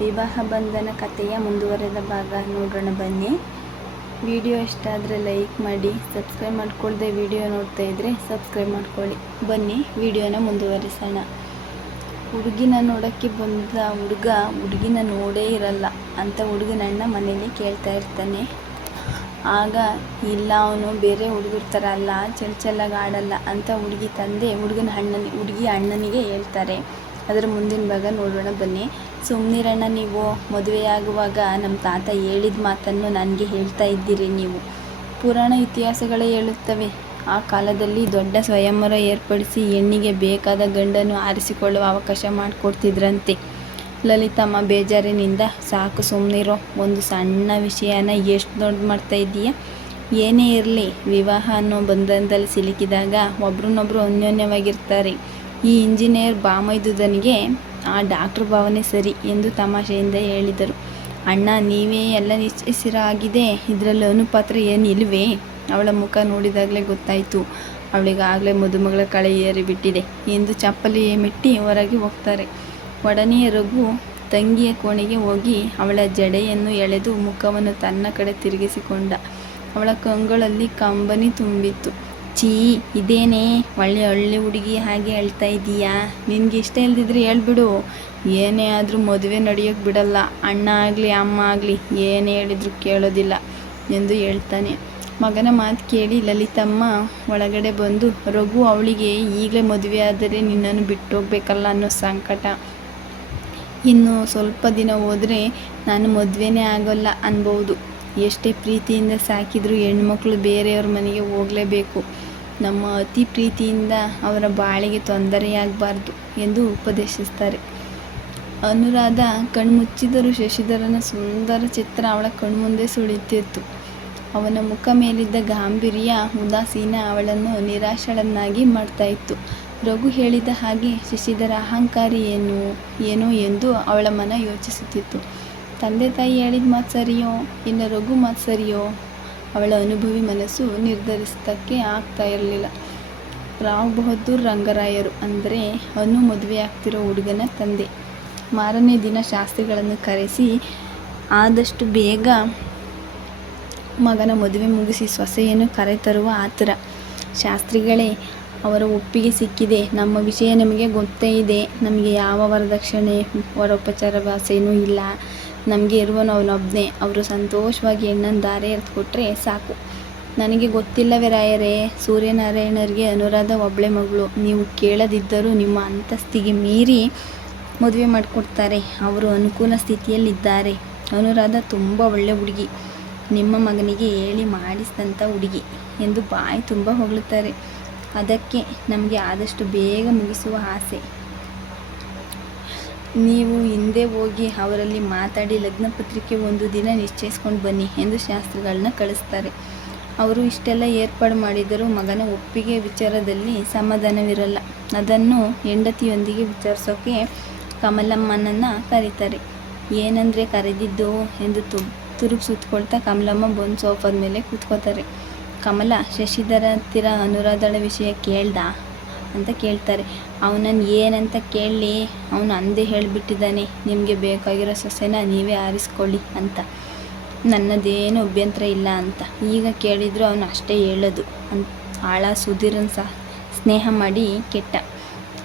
ವಿವಾಹ ಬಂಧನ ಕಥೆಯ ಮುಂದುವರೆದ ಭಾಗ ನೋಡೋಣ ಬನ್ನಿ. ವಿಡಿಯೋ ಇಷ್ಟ ಆದರೆ ಲೈಕ್ ಮಾಡಿ, ಸಬ್ಸ್ಕ್ರೈಬ್ ಮಾಡ್ಕೊಳ್ದೆ ವಿಡಿಯೋ ನೋಡ್ತಾ ಇದ್ದರೆ ಸಬ್ಸ್ಕ್ರೈಬ್ ಮಾಡ್ಕೊಳ್ಳಿ. ಬನ್ನಿ, ವಿಡಿಯೋನ ಮುಂದುವರಿಸೋಣ. ಹುಡುಗಿನ ನೋಡೋಕ್ಕೆ ಬಂದ ಹುಡುಗ ಹುಡುಗಿನ ನೋಡೇ ಇರಲ್ಲ. ಅಂತ ಹುಡುಗನಣ್ಣ ಮನೇಲಿ ಕೇಳ್ತಾ ಇರ್ತಾನೆ. ಆಗ, ಇಲ್ಲ, ಅವನು ಬೇರೆ ಹುಡುಗರ ಥರ ಅಲ್ಲ, ಚಲ್ ಚೆಲ್ಲಾಗಿ ಆಡಲ್ಲ ಅಂತ ಹುಡುಗಿ ತಂದೆ ಹುಡುಗನ ಅಣ್ಣನಿಗೆ ಹುಡುಗಿ ಅಣ್ಣನಿಗೆ ಹೇಳ್ತಾರೆ. ಅದರ ಮುಂದಿನ ಭಾಗ ನೋಡೋಣ ಬನ್ನಿ. ಸುಮ್ಮನಿರಣ್ಣ ನೀವು ಮದುವೆಯಾಗುವಾಗ ನಮ್ಮ ತಾತ ಹೇಳಿದ ಮಾತನ್ನು ನನಗೆ ಹೇಳ್ತಾ ಇದ್ದೀರಿ ನೀವು. ಪುರಾಣ ಇತಿಹಾಸಗಳೇ ಹೇಳುತ್ತವೆ. ಆ ಕಾಲದಲ್ಲಿ ದೊಡ್ಡ ಸ್ವಯಂವರ ಏರ್ಪಡಿಸಿ ಹೆಣ್ಣಿಗೆ ಬೇಕಾದ ಗಂಡನ್ನು ಆರಿಸಿಕೊಳ್ಳುವ ಅವಕಾಶ ಮಾಡಿಕೊಡ್ತಿದ್ರಂತೆ. ಲಲಿತಮ್ಮ ಬೇಜಾರಿನಿಂದ, ಸಾಕು ಸುಮ್ಮನಿರೋ ಒಂದು ಸಣ್ಣ ವಿಷಯನ ಎಷ್ಟು ದೊಡ್ಡ ಮಾಡ್ತಾ ಇದ್ದೀಯಾ? ಏನೇ ಇರಲಿ, ವಿವಾಹ ಅನ್ನೋ ಬಂಧನದಲ್ಲಿ ಸಿಲುಕಿದಾಗ ಒಬ್ರನ್ನೊಬ್ರು ಅನ್ಯೋನ್ಯವಾಗಿರ್ತಾರೆ. ಈ ಇಂಜಿನಿಯರ್ ಬಾಮೈದುದನಿಗೆ ಆ ಡಾಕ್ಟ್ರ್ ಭಾವನೆ ಸರಿ ಎಂದು ತಮಾಷೆಯಿಂದ ಹೇಳಿದರು. ಅಣ್ಣ, ನೀವೇ ಎಲ್ಲ ನಿಶ್ಚಯಿಸಿರ ಆಗಿದೆ ಇದರಲ್ಲಿ ಅನುಪಾತ್ರ ಏನಿಲ್ವೇ? ಅವಳ ಮುಖ ನೋಡಿದಾಗಲೇ ಗೊತ್ತಾಯಿತು. ಅವಳಿಗಾಗಲೇ ಮದುಮಗಳ ಕಳೆ ಏರಿಬಿಟ್ಟಿದೆ ಎಂದು ಚಪ್ಪಲಿ ಮೆಟ್ಟಿ ಹೊರಗೆ ಹೋಗ್ತಾರೆ. ಒಡನೆಯ ರಘು ತಂಗಿಯ ಕೋಣೆಗೆ ಹೋಗಿ ಅವಳ ಜಡೆಯನ್ನು ಎಳೆದು ಮುಖವನ್ನು ತನ್ನ ಕಡೆ ತಿರುಗಿಸಿಕೊಂಡ. ಅವಳ ಕಂಗಳಲ್ಲಿ ಕಂಬನಿ ತುಂಬಿತ್ತು. ಛೀ ಇದೇನೇ? ಒಳ್ಳೆ ಒಳ್ಳೆ ಹುಡುಗಿ ಹಾಗೆ ಹೇಳ್ತಾ ಇದೀಯಾ? ನಿನಗೆ ಇಷ್ಟ ಇಲ್ದಿದ್ರೆ ಹೇಳ್ಬಿಡು. ಏನೇ ಆದರೂ ಮದುವೆ ನಡೆಯೋಕ್ಕೆ ಬಿಡಲ್ಲ. ಅಣ್ಣ ಆಗಲಿ, ಅಮ್ಮ ಆಗಲಿ, ಏನೇ ಹೇಳಿದ್ರು ಕೇಳೋದಿಲ್ಲ ಎಂದು ಹೇಳ್ತಾನೆ. ಮಗನ ಮಾತು ಕೇಳಿ ಲಲಿತಮ್ಮ ಒಳಗಡೆ ಬಂದು, ರಘು, ಅವಳಿಗೆ ಈಗಲೇ ಮದುವೆ ಆದರೆ ನಿನ್ನನ್ನು ಬಿಟ್ಟು ಹೋಗ್ಬೇಕಲ್ಲ ಅನ್ನೋ ಸಂಕಟ. ಇನ್ನು ಸ್ವಲ್ಪ ದಿನ ಹೋದರೆ ನಾನು ಮದುವೆನೇ ಆಗೋಲ್ಲ ಅನ್ಬೋದು. ಎಷ್ಟೇ ಪ್ರೀತಿಯಿಂದ ಸಾಕಿದರೂ ಹೆಣ್ಮಕ್ಳು ಬೇರೆಯವ್ರ ಮನೆಗೆ ಹೋಗಲೇಬೇಕು. ನಮ್ಮ ಅತಿ ಪ್ರೀತಿಯಿಂದ ಅವರ ಬಾಳಿಗೆ ತೊಂದರೆಯಾಗಬಾರ್ದು ಎಂದು ಉಪದೇಶಿಸ್ತಾರೆ. ಅನುರಾಧ ಕಣ್ಮುಚ್ಚಿದರೂ ಶಶಿಧರನ ಸುಂದರ ಚಿತ್ರ ಅವಳ ಕಣ್ಮುಂದೆ ಸುಳಿತಿತ್ತು. ಅವನ ಮುಖ ಮೇಲಿದ್ದ ಗಾಂಭೀರ್ಯ, ಉದಾಸೀನ ಅವಳನ್ನು ನಿರಾಶಳನ್ನಾಗಿ ಮಾಡ್ತಾ ಇತ್ತು. ರಘು ಹೇಳಿದ ಹಾಗೆ ಶಶಿಧರ ಅಹಂಕಾರಿ ಏನು, ಏನೋ ಎಂದು ಅವಳ ಮನ ಯೋಚಿಸುತ್ತಿತ್ತು. ತಂದೆ ತಾಯಿ ಹೇಳಿದ ಮಾತು ಸರಿಯೋ ಇಲ್ಲ ರಘು ಮಾತು ಸರಿಯೋ? ಅವಳ ಅನುಭವಿ ಮನಸ್ಸು ನಿರ್ಧರಿಸೋಕ್ಕೆ ಆಗ್ತಾ ಇರಲಿಲ್ಲ. ರಾವ್ ಬಹದ್ದೂರ್ ರಂಗರಾಯರು ಅಂದರೆ ಅನು ಮದುವೆ ಆಗ್ತಿರೋ ಹುಡುಗನ ತಂದೆ. ಮಾರನೇ ದಿನ ಶಾಸ್ತ್ರಿಗಳನ್ನು ಕರೆಸಿ ಆದಷ್ಟು ಬೇಗ ಮಗನ ಮದುವೆ ಮುಗಿಸಿ ಸೊಸೆಯನ್ನು ಕರೆತರುವ ಆತರ. ಶಾಸ್ತ್ರಿಗಳೇ, ಅವರ ಒಪ್ಪಿಗೆ ಸಿಕ್ಕಿದೆ. ನಮ್ಮ ವಿಷಯ ನಮಗೆ ಗೊತ್ತೇ ಇದೆ. ನಮಗೆ ಯಾವ ವರದಕ್ಷಿಣೆ, ವರೋಪಚಾರ ಭಾಷೆಯೂ ಇಲ್ಲ. ನಮಗೆ ಇರುವ ಅವನೊಬ್ಬನೇ ಅವರು ಸಂತೋಷವಾಗಿ ಹೆಣ್ಣನ್ನು ದಾರೆ ಎರ್ದು ಕೊಟ್ಟರೆ ಸಾಕು. ನನಗೆ ಗೊತ್ತಿಲ್ಲವೇ ರಾಯರೇ ಸೂರ್ಯನಾರಾಯಣರಿಗೆ ಅನುರಾಧ ಒಬ್ಬಳೆ ಮಗಳು. ನೀವು ಕೇಳದಿದ್ದರೂ ನಿಮ್ಮ ಅಂತಸ್ತಿಗೆ ಮೀರಿ ಮದುವೆ ಮಾಡಿಕೊಡ್ತಾರೆ. ಅವರು ಅನುಕೂಲ ಸ್ಥಿತಿಯಲ್ಲಿದ್ದಾರೆ. ಅನುರಾಧ ತುಂಬ ಒಳ್ಳೆ ಹುಡುಗಿ. ನಿಮ್ಮ ಮಗನಿಗೆ ಹೇಳಿ ಮಾಡಿಸಿದಂಥ ಹುಡುಗಿ ಎಂದು ಬಾಯಿ ತುಂಬ ಹೊಗಳುತ್ತಾರೆ. ಅದಕ್ಕೆ ನಮಗೆ ಆದಷ್ಟು ಬೇಗ ಮುಗಿಸುವ ಆಸೆ. ನೀವು ಹಿಂದೆ ಹೋಗಿ ಅವರಲ್ಲಿ ಮಾತಾಡಿ ಲಗ್ನ ಪತ್ರಿಕೆ ಒಂದು ದಿನ ನಿಶ್ಚಯಿಸ್ಕೊಂಡು ಬನ್ನಿ ಎಂದು ಶಾಸ್ತ್ರಗಳನ್ನ ಕಳಿಸ್ತಾರೆ. ಅವರು ಇಷ್ಟೆಲ್ಲ ಏರ್ಪಾಡು ಮಾಡಿದರೂ ಮಗನ ಒಪ್ಪಿಗೆ ವಿಚಾರದಲ್ಲಿ ಸಮಾಧಾನವಿರಲ್ಲ. ಅದನ್ನು ಹೆಂಡತಿಯೊಂದಿಗೆ ವಿಚಾರಿಸೋಕೆ ಕಮಲಮ್ಮನನ್ನು ಕರೀತಾರೆ. ಏನಂದರೆ ಕರೆದಿದ್ದು ಎಂದು ತು ತುರುಗಿ ಸುತ್ಕೊಳ್ತಾ ಕಮಲಮ್ಮ ಬಂದು ಸೋಫಾದ ಮೇಲೆ ಕೂತ್ಕೋತಾರೆ ಕಮಲ ಶಶಿಧರ ಹತ್ತಿರ ಅನುರಾಧಳ ವಿಷಯ ಕೇಳ್ದ? ಅಂತ ಕೇಳ್ತಾರೆ. ಅವನನ್ನು ಏನಂತ ಕೇಳಲಿ ಅವನು ಅಂದೇ ಹೇಳಿಬಿಟ್ಟಿದ್ದಾನೆ, ನಿಮಗೆ ಬೇಕಾಗಿರೋ ಸೊಸೆನ ನೀವೇ ಆರಿಸ್ಕೊಳ್ಳಿ ಅಂತ. ನನ್ನದೇನು ಅಭ್ಯಂತರ ಇಲ್ಲ ಅಂತ. ಈಗ ಕೇಳಿದ್ರು ಅವನು ಅಷ್ಟೇ ಹೇಳೋದು. ಅಂತ ಆಳ ಸುಧೀರನ್ ಸಹ ಸ್ನೇಹ ಮಾಡಿ ಕೆಟ್ಟ.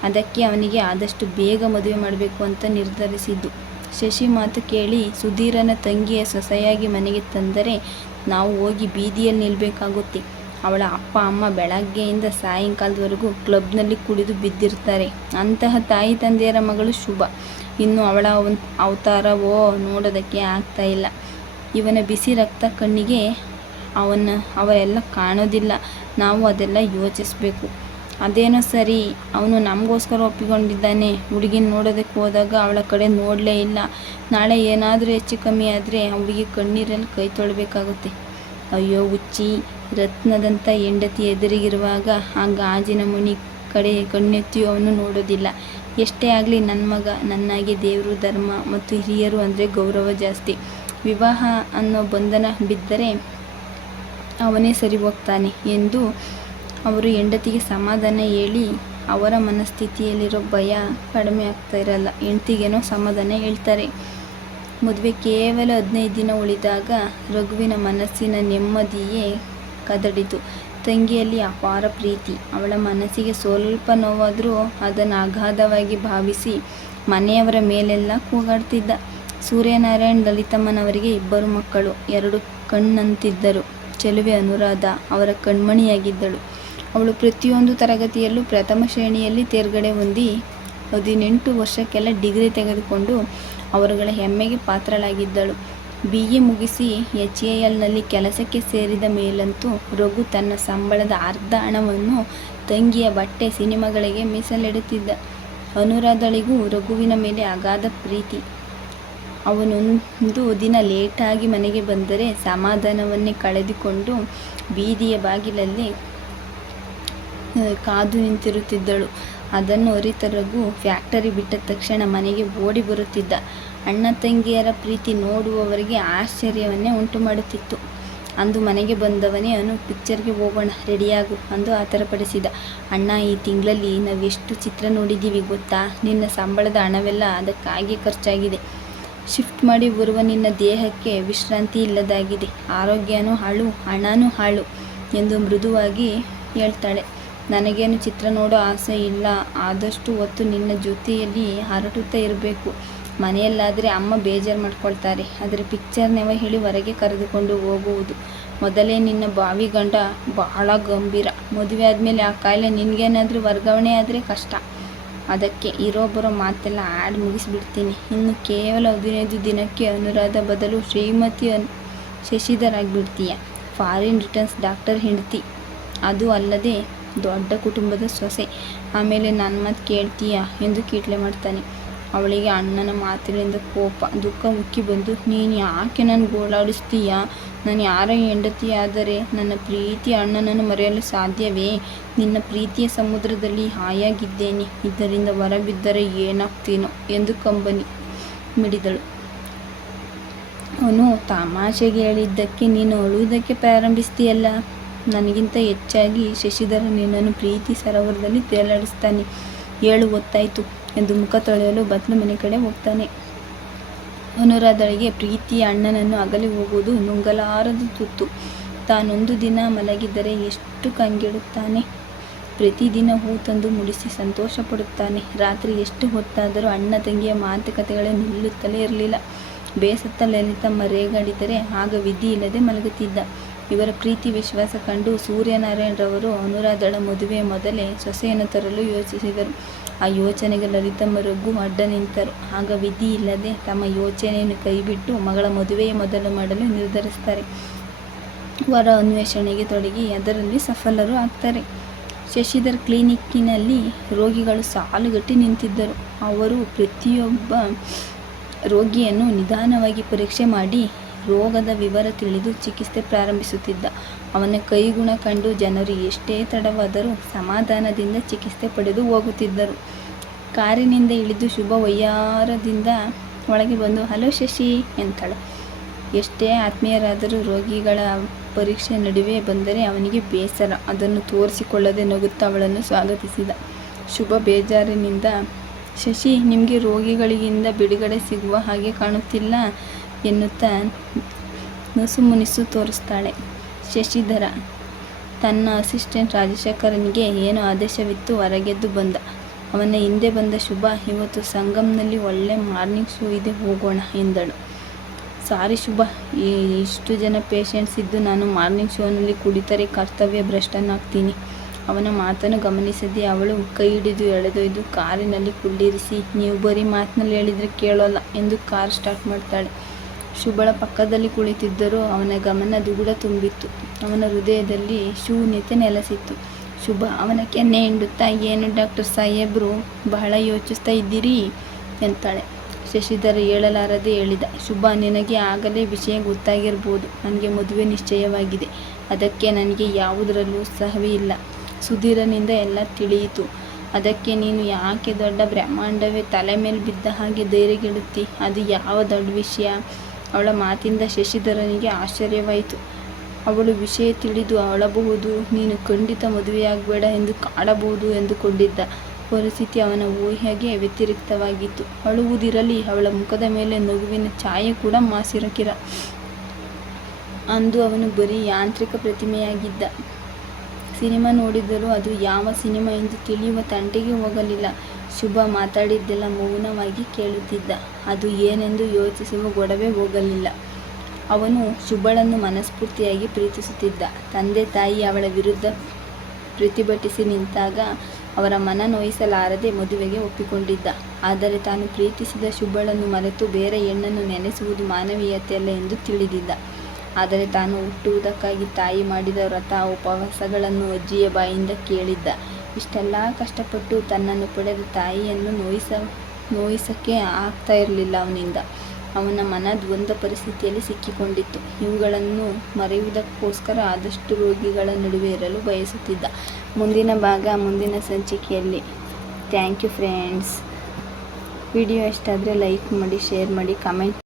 ಅದಕ್ಕೆ ಅವನಿಗೆ ಆದಷ್ಟು ಬೇಗ ಮದುವೆ ಮಾಡಬೇಕು ಅಂತ ನಿರ್ಧರಿಸಿದ್ದು. ಶಶಿ ಮಾತು ಕೇಳಿ ಸುಧೀರನ ತಂಗಿಯ ಸೊಸೆಯಾಗಿ ಮನೆಗೆ ತಂದರೆ ನಾವು ಹೋಗಿ ಬೀದಿಯಲ್ಲಿ ನಿಲ್ಲಬೇಕಾಗುತ್ತೆ ಅವಳ ಅಪ್ಪ, ಅಮ್ಮ ಬೆಳಗ್ಗೆಯಿಂದ ಸಾಯಂಕಾಲದವರೆಗೂ ಕ್ಲಬ್ನಲ್ಲಿ ಕುಡಿದು ಬಿದ್ದಿರ್ತಾರೆ ಅಂತಹ ತಾಯಿ ತಂದೆಯರ ಮಗಳು ಶುಭ. ಇನ್ನು ಅವಳ ಅವತಾರವೋ ನೋಡೋದಕ್ಕೆ ಆಗ್ತಾ ಇಲ್ಲ. ಇವನ ಬಿಸಿ ರಕ್ತ ಕಣ್ಣಿಗೆ ಅವನ ಅವರೆಲ್ಲ ಕಾಣೋದಿಲ್ಲ. ನಾವು ಅದೆಲ್ಲ ಯೋಚಿಸ್ಬೇಕು. ಅದೇನೋ ಸರಿ, ಅವನು ನಮಗೋಸ್ಕರ ಒಪ್ಪಿಕೊಂಡಿದ್ದಾನೆ. ಹುಡುಗಿನ ನೋಡೋದಕ್ಕೆ ಹೋದಾಗ ಅವಳ ಕಡೆ ನೋಡಲೇ ಇಲ್ಲ. ನಾಳೆ ಏನಾದರೂ ಹೆಚ್ಚು ಕಮ್ಮಿ ಆದರೆ ಹುಡುಗಿ ಕಣ್ಣೀರಲ್ಲಿ ಕೈ ತೊಳಬೇಕಾಗುತ್ತೆ. ಅಯ್ಯೋ, ಹುಚ್ಚಿ. ರತ್ನದಂಥ ಹೆಂಡತಿ ಎದುರಿಗಿರುವಾಗ ಆ ಗಾಜಿನ ಮುನಿ ಕಡೆ ಕಣ್ಣೆತ್ತಿಯೂ ಅವನು ನೋಡೋದಿಲ್ಲ. ಎಷ್ಟೇ ಆಗಲಿ ನನ್ನ ಮಗ ನನ್ನಾಗಿ ದೇವರು, ಧರ್ಮ ಮತ್ತು ಹಿರಿಯರು ಅಂದರೆ ಗೌರವ ಜಾಸ್ತಿ. ವಿವಾಹ ಅನ್ನೋ ಬಂಧನ ಬಿದ್ದರೆ ಅವನೇ ಸರಿ ಹೋಗ್ತಾನೆ ಎಂದು ಅವರು ಹೆಂಡತಿಗೆ ಸಮಾಧಾನ ಹೇಳಿ ಅವರ ಮನಸ್ಥಿತಿಯಲ್ಲಿರೋ ಭಯ ಕಡಿಮೆ ಆಗ್ತಾ ಇರಲ್ಲ. ಹೆಂಡತಿಗೇನೋ ಸಮಾಧಾನ ಹೇಳ್ತಾರೆ. ಮದುವೆ ಕೇವಲ ಹದಿನೈದು ದಿನ ಉಳಿದಾಗ ರಘುವಿನ ಮನಸ್ಸಿನ ನೆಮ್ಮದಿಯೇ ಕದಡಿತು. ತಂಗಿಯಲ್ಲಿ ಅಪಾರ ಪ್ರೀತಿ. ಅವಳ ಮನಸ್ಸಿಗೆ ಸ್ವಲ್ಪ ನೋವಾದರೂ ಅದನ್ನು ಅಗಾಧವಾಗಿ ಭಾವಿಸಿ ಮನೆಯವರ ಮೇಲೆಲ್ಲ ಕೂಗಾಡ್ತಿದ್ದ. ಸೂರ್ಯನಾರಾಯಣ್ ಲಲಿತಮ್ಮನವರಿಗೆ ಇಬ್ಬರು ಮಕ್ಕಳು, ಎರಡು ಕಣ್ಣಂತಿದ್ದರು. ಚೆಲುವೆ ಅನುರಾಧ ಅವರ ಕಣ್ಮಣಿಯಾಗಿದ್ದಳು. ಅವಳು ಪ್ರತಿಯೊಂದು ತರಗತಿಯಲ್ಲೂ ಪ್ರಥಮ ಶ್ರೇಣಿಯಲ್ಲಿ ತೇರ್ಗಡೆ ಹೊಂದಿ ಹದಿನೆಂಟು ವರ್ಷಕ್ಕೆಲ್ಲ ಡಿಗ್ರಿ ತೆಗೆದುಕೊಂಡು ಅವರುಗಳ ಹೆಮ್ಮೆಗೆ ಪಾತ್ರಳಾಗಿದ್ದಳು. ಬಿ ಎ ಮುಗಿಸಿ ಎಚ್ ಎ ಎಲ್ನಲ್ಲಿ ಕೆಲಸಕ್ಕೆ ಸೇರಿದ ಮೇಲಂತೂ ರಘು ತನ್ನ ಸಂಬಳದ ಅರ್ಧ ಹಣವನ್ನು ತಂಗಿಯ ಬಟ್ಟೆ ಸಿನಿಮಾಗಳಿಗೆ ಮೀಸಲಿಡುತ್ತಿದ್ದ. ಅನುರಾಧಳಿಗೂ ರಘುವಿನ ಮೇಲೆ ಅಗಾಧ ಪ್ರೀತಿ. ಅವನೊಂದು ದಿನ ಲೇಟಾಗಿ ಮನೆಗೆ ಬಂದರೆ ಸಮಾಧಾನವನ್ನೇ ಕಳೆದುಕೊಂಡು ಬೀದಿಯ ಬಾಗಿಲಲ್ಲಿ ಕಾದು ನಿಂತಿರುತ್ತಿದ್ದಳು. ಅದನ್ನು ಅರಿತ ರಘು ಫ್ಯಾಕ್ಟರಿ ಬಿಟ್ಟ ತಕ್ಷಣ ಮನೆಗೆ ಓಡಿ ಬರುತ್ತಿದ್ದ. ಅಣ್ಣ ತಂಗಿಯರ ಪ್ರೀತಿ ನೋಡುವವರಿಗೆ ಆಶ್ಚರ್ಯವನ್ನೇ ಉಂಟು ಮಾಡುತ್ತಿತ್ತು ಅಂದು ಮನೆಗೆ ಬಂದವನೇ ಅವನು ಪಿಕ್ಚರ್ಗೆ ಹೋಗೋಣ, ರೆಡಿಯಾಗು ಅಂದು ಆತರಪಡಿಸಿದ. ಅಣ್ಣ, ಈ ತಿಂಗಳಲ್ಲಿ ನಾವೆಷ್ಟು ಚಿತ್ರ ನೋಡಿದ್ದೀವಿ ಗೊತ್ತಾ? ನಿನ್ನ ಸಂಬಳದ ಹಣವೆಲ್ಲ ಅದಕ್ಕಾಗಿ ಖರ್ಚಾಗಿದೆ. ಶಿಫ್ಟ್ ಮಾಡಿ ಬರುವ ನಿನ್ನ ದೇಹಕ್ಕೆ ವಿಶ್ರಾಂತಿ ಇಲ್ಲದಾಗಿದೆ. ಆರೋಗ್ಯನೂ ಹಾಳು, ಹಣನೂ ಹಾಳು ಎಂದು ಮೃದುವಾಗಿ ಹೇಳ್ತಾಳೆ. ನನಗೇನು ಚಿತ್ರ ನೋಡೋ ಆಸೆ ಇಲ್ಲ. ಆದಷ್ಟು ಹೊತ್ತು ನಿನ್ನ ಜೊತೆಯಲ್ಲಿ ಹರಟುತ್ತಾ ಇರಬೇಕು. ಮನೆಯಲ್ಲಾದರೆ ಅಮ್ಮ ಬೇಜಾರು ಮಾಡ್ಕೊಳ್ತಾರೆ. ಆದರೆ ಪಿಕ್ಚರ್ನೆವ ಹೇಳಿ ಹೊರಗೆ ಕರೆದುಕೊಂಡು ಹೋಗುವುದು. ಮೊದಲೇ ನಿನ್ನ ಬಾವಿ ಗಂಡ ಬಹಳ ಗಂಭೀರ. ಮದುವೆ ಆದಮೇಲೆ ಆ ಕಾಯಿಲೆ ನಿನಗೇನಾದರೂ ವರ್ಗಾವಣೆ ಆದರೆ ಕಷ್ಟ. ಅದಕ್ಕೆ ಇರೋ ಬರೋ ಮಾತೆಲ್ಲ ಆಡ್ ಮುಗಿಸ್ಬಿಡ್ತೀನಿ. ಇನ್ನು ಕೇವಲ ಹದಿನೈದು ದಿನಕ್ಕೆ ಅನುರಾಧ ಬದಲು Shrimati N Shashidhar foreign returns doctor ಹೆಂಡತಿ. ಅದು ಅಲ್ಲದೆ ದೊಡ್ಡ ಕುಟುಂಬದ ಸೊಸೆ. ಆಮೇಲೆ ನನ್ನ ಮಾತು ಕೇಳ್ತೀಯಾ? ಎಂದು ಕೀಟ್ಲೆ ಮಾಡ್ತಾನೆ. ಅವಳಿಗೆ ಅಣ್ಣನ ಮಾತಿನಿಂದ ಕೋಪ, ದುಃಖ ಉಕ್ಕಿ ಬಂದು, ನೀನು ಯಾಕೆ ನನ್ನ ಗೋಳಾಡಿಸ್ತೀಯಾ? ನಾನು ಯಾರ ಹೆಂಡತಿಯಾದರೆ ನನ್ನ ಪ್ರೀತಿ ಅಣ್ಣನನ್ನು ಮರೆಯಲು ಸಾಧ್ಯವೇ? ನಿನ್ನ ಪ್ರೀತಿಯ ಸಮುದ್ರದಲ್ಲಿ ಹಾಯಾಗಿದ್ದೇನೆ, ಇದರಿಂದ ಹೊರಬಿದ್ದರೆ ಏನಾಗ್ತೀನೋ? ಎಂದು ಕಂಬನಿ ಮಿಡಿದಳು. ಅವನು ತಮಾಷೆಗೆ ಹೇಳಿದ್ದಕ್ಕೆ ನೀನು ಅಳುವುದಕ್ಕೆ ಪ್ರಾರಂಭಿಸ್ತೀಯಲ್ಲ? ನನಗಿಂತ ಹೆಚ್ಚಾಗಿ ಶಶಿಧರ ನಿನ್ನನ್ನು ಪ್ರೀತಿ ಸರೋವರದಲ್ಲಿ ತೇಲಾಡಿಸ್ತಾನೆ. ಏಳು ಹೊತ್ತಾಯಿತು ಎಂದು ಮುಖ ತೊಳೆಯಲು ಬತ್ಲು ಮನೆ ಕಡೆ ಹೋಗ್ತಾನೆ. ಅನುರಾಧಳಿಗೆ ಪ್ರೀತಿಯ ಅಣ್ಣನನ್ನು ಅಗಲಿ ಹೋಗುವುದು ನುಂಗಲಾರದ ತುತ್ತು. ತಾನೊಂದು ದಿನ ಮಲಗಿದ್ದರೆ ಎಷ್ಟು ಕಂಗೆಡುತ್ತಾನೆ. ಪ್ರತಿದಿನ ಹೂ ತಂದು ಮುಡಿಸಿ ಸಂತೋಷ ಪಡುತ್ತಾನೆ ರಾತ್ರಿ ಎಷ್ಟು ಹೊತ್ತಾದರೂ ಅಣ್ಣ ತಂಗಿಯ ಮಾತುಕತೆಗಳೇ ನಿಲ್ಲುತ್ತಲೇ ಇರಲಿಲ್ಲ. ಬೇಸತ್ತ ಲಲಿತಮ್ಮ ರೇಗಾಡಿದರೆ ಆಗ ವಿಧಿ ಇಲ್ಲದೆ ಮಲಗುತ್ತಿದ್ದ. ಇವರ ಪ್ರೀತಿ ವಿಶ್ವಾಸ ಕಂಡು ಸೂರ್ಯನಾರಾಯಣರವರು ಅನುರಾಧಳ ಮದುವೆ ಮೊದಲೇ ಸೊಸೆಯನ್ನು ತರಲು ಯೋಚಿಸಿದರು. ಆ ಯೋಚನೆಗೆ ಲಲಿತಮ್ಮ ರಘು ಅಡ್ಡ ನಿಂತರು. ಆಗ ವಿಧಿ ಇಲ್ಲದೆ ತಮ್ಮ ಯೋಚನೆಯನ್ನು ಕೈಬಿಟ್ಟು ಮಗಳ ಮದುವೆಯ ಮೊದಲು ಮಾಡಲು ನಿರ್ಧರಿಸ್ತಾರೆ. ವರ ಅನ್ವೇಷಣೆಗೆ ತೊಡಗಿ ಅದರಲ್ಲಿ ಸಫಲರು ಆಗ್ತಾರೆ. ಶಶಿಧರ್ ಕ್ಲಿನಿಕ್ಕಿನಲ್ಲಿ ರೋಗಿಗಳು ಸಾಲುಗಟ್ಟಿ ನಿಂತಿದ್ದರು. ಅವರು ಪ್ರತಿಯೊಬ್ಬ ರೋಗಿಯನ್ನು ನಿಧಾನವಾಗಿ ಪರೀಕ್ಷೆ ಮಾಡಿ ರೋಗದ ವಿವರ ತಿಳಿದು ಚಿಕಿತ್ಸೆ ಪ್ರಾರಂಭಿಸುತ್ತಿದ್ದ. ಅವನ ಕೈಗುಣ ಕಂಡು ಜನರು ಎಷ್ಟೇ ತಡವಾದರೂ ಸಮಾಧಾನದಿಂದ ಚಿಕಿತ್ಸೆ ಪಡೆದು ಹೋಗುತ್ತಿದ್ದರು. ಕಾರಿನಿಂದ ಇಳಿದು ಶುಭ ವಯ್ಯಾರದಿಂದ ಒಳಗೆ ಬಂದು, ಹಲೋ ಶಶಿ ಎಂತಾಳು ಎಷ್ಟೇ ಆತ್ಮೀಯರಾದರೂ ರೋಗಿಗಳ ಪರೀಕ್ಷೆ ನಡುವೆ ಬಂದರೆ ಅವನಿಗೆ ಬೇಸರ. ಅದನ್ನು ತೋರಿಸಿಕೊಳ್ಳದೆ ನಗುತ್ತಾ ಅವಳನ್ನು ಸ್ವಾಗತಿಸಿದ. ಶುಭ ಬೇಜಾರಿನಿಂದ, ಶಶಿ, ನಿಮಗೆ ರೋಗಿಗಳಿಗಿಂದ ಬಿಡುಗಡೆ ಸಿಗುವ ಹಾಗೆ ಕಾಣುತ್ತಿಲ್ಲ. ಎನ್ನುತ್ತಾ ನಸು ಮುನಿಸು ತೋರಿಸ್ತಾಳೆ. ಶಶಿಧರ ತನ್ನ ಅಸಿಸ್ಟೆಂಟ್ ರಾಜಶೇಖರನಿಗೆ ಏನು ಆದೇಶವಿತ್ತು, ಹೊರಗೆದ್ದು ಬಂದ. ಅವನ ಹಿಂದೆ ಬಂದ ಶುಭ, ಇವತ್ತು ಸಂಗಮ್ನಲ್ಲಿ ಒಳ್ಳೆ ಮಾರ್ನಿಂಗ್ ಶೋ ಇದೆ, ಹೋಗೋಣ ಎಂದಳು. ಸಾರಿ ಶುಭ ಇಷ್ಟು ಜನ ಪೇಷಂಟ್ಸ್ ಇದ್ದು ನಾನು ಮಾರ್ನಿಂಗ್ ಶೋನಲ್ಲಿ ಕುಡಿತರೆ ಕರ್ತವ್ಯ ಭ್ರಷ್ಟನಾಗ್ತೀನಿ. ಅವನ ಮಾತನ್ನು ಗಮನಿಸದೆ ಅವಳು ಕೈ ಹಿಡಿದು ಎಳೆದೊಯ್ದು ಕಾರಿನಲ್ಲಿ ಕುಳ್ಳಿರಿಸಿ, ನೀವು ಬರೀ ಮಾತಿನಲ್ಲಿ ಹೇಳಿದರೆ ಕೇಳೋಲ್ಲ ಎಂದು ಕಾರ್ ಸ್ಟಾರ್ಟ್ ಮಾಡ್ತಾಳೆ. ಶುಭಳ ಪಕ್ಕದಲ್ಲಿ ಕುಳಿತಿದ್ದರೂ ಅವನ ಗಮನ ದುಗುಡ ತುಂಬಿತ್ತು. ಅವನ ಹೃದಯದಲ್ಲಿ ಶೂನ್ಯತೆ ನೆಲೆಸಿತ್ತು. ಶುಭ, ಅವನ ಕೆನ್ನೆ ಹಿಂಡುತ್ತಾ, ಏನು ಡಾಕ್ಟರ್ ಸಾಹೇಬ್ರು ಬಹಳ ಯೋಚಿಸ್ತಾ ಇದ್ದೀರಿ? ಎಂತಾಳೆ. ಶಶಿಧರ್ ಹೇಳಲಾರದೆ ಹೇಳಿದ, ಶುಭ, ನಿನಗೆ ಆಗಲೇ ವಿಷಯ ಗೊತ್ತಾಗಿರ್ಬೋದು. ನನಗೆ ಮದುವೆ ನಿಶ್ಚಯವಾಗಿದೆ. ಅದಕ್ಕೆ ನನಗೆ ಯಾವುದರಲ್ಲೂ ಸಹವೇ ಇಲ್ಲ. ಸುಧೀರನಿಂದ ಎಲ್ಲ ತಿಳಿಯಿತು. ಅದಕ್ಕೆ ನೀನು ಯಾಕೆ ದೊಡ್ಡ ಬ್ರಹ್ಮಾಂಡವೇ ತಲೆ ಮೇಲೆ ಬಿದ್ದ ಹಾಗೆ ಧೈರ್ಯಗೆಡುತ್ತಿ? ಅದು ಯಾವ ದೊಡ್ಡ ವಿಷಯ? ಅವಳ ಮಾತಿಂದ ಶಶಿಧರನಿಗೆ ಆಶ್ಚರ್ಯವಾಯಿತು. ಅವಳು ವಿಷಯ ತಿಳಿದು ಅಳಬಹುದು ನೀನು ಖಂಡಿತ ಮದುವೆಯಾಗಬೇಡ ಎಂದು ಕಾಡಬಹುದು ಎಂದುಕೊಂಡಿದ್ದ ಪರಿಸ್ಥಿತಿ ಅವನ ಊಹೆಗೆ ವ್ಯತಿರಿಕ್ತವಾಗಿತ್ತು. ಅಳುವುದಿರಲಿ, ಅವಳ ಮುಖದ ಮೇಲೆ ನಗುವಿನ ಛಾಯೆ ಕೂಡ ಮಾಸಿರಕಿರ ಅಂದು ಅವನು ಬರೀ ಯಾಂತ್ರಿಕ ಪ್ರತಿಮೆಯಾಗಿದ್ದ. ಸಿನಿಮಾ ನೋಡಿದರೂ ಅದು ಯಾವ ಸಿನಿಮಾ ಎಂದು ತಿಳಿಯುವ ತಂಟೆಗೆ ಹೋಗಲಿಲ್ಲ. ಶುಭ ಮಾತಾಡಿದ್ದೆಲ್ಲ ಮೌನವಾಗಿ ಕೇಳುತ್ತಿದ್ದ. ಅದು ಏನೆಂದು ಯೋಚಿಸುವ ಗೊಡವೆ ಹೋಗಲಿಲ್ಲ. ಅವನು ಶುಭಳನ್ನು ಮನಸ್ಫೂರ್ತಿಯಾಗಿ ಪ್ರೀತಿಸುತ್ತಿದ್ದ. ತಂದೆ ತಾಯಿ ಅವಳ ವಿರುದ್ಧ ಪ್ರತಿಭಟಿಸಿ ನಿಂತಾಗ ಅವರ ಮನ ನೋಯಿಸಲಾರದೆ ಮದುವೆಗೆ ಒಪ್ಪಿಕೊಂಡಿದ್ದ. ಆದರೆ ತಾನು ಪ್ರೀತಿಸಿದ ಶುಭಳನ್ನು ಮರೆತು ಬೇರೆ ಹೆಣ್ಣನ್ನು ನೆನೆಸುವುದು ಮಾನವೀಯತೆಯಲ್ಲ ಎಂದು ತಿಳಿದಿದ್ದ. ಆದರೆ ತಾನು ಹುಟ್ಟುವುದಕ್ಕಾಗಿ ತಾಯಿ ಮಾಡಿದ ವ್ರತ, ಉಪವಾಸಗಳನ್ನು ಅಜ್ಜಿಯ ಬಾಯಿಂದ ಕೇಳಿದ್ದ. ಇಷ್ಟೆಲ್ಲ ಕಷ್ಟಪಟ್ಟು ತನ್ನನ್ನು ಪಡೆದ ತಾಯಿಯನ್ನು ನೋಯಿಸ, ನೋಯಿಸಕ್ಕೆ ಆಗ್ತಾ ಇರಲಿಲ್ಲ ಅವನಿಂದ. ಅವನ ಮನ ದ್ವಂದ್ವ ಪರಿಸ್ಥಿತಿಯಲ್ಲಿ ಸಿಕ್ಕಿಕೊಂಡಿತ್ತು. ಇವುಗಳನ್ನು ಮರೆಯುವುದಕ್ಕೋಸ್ಕರ ಆದಷ್ಟು ರೋಗಿಗಳ ನಡುವೆ ಇರಲು ಬಯಸುತ್ತಿದ್ದ. ಮುಂದಿನ ಭಾಗ, ಮುಂದಿನ ಸಂಚಿಕೆಯಲ್ಲಿ. Thank you friends. ವಿಡಿಯೋ ಇಷ್ಟ ಆದರೆ ಲೈಕ್ ಮಾಡಿ, ಶೇರ್ ಮಾಡಿ, ಕಮೆಂಟ್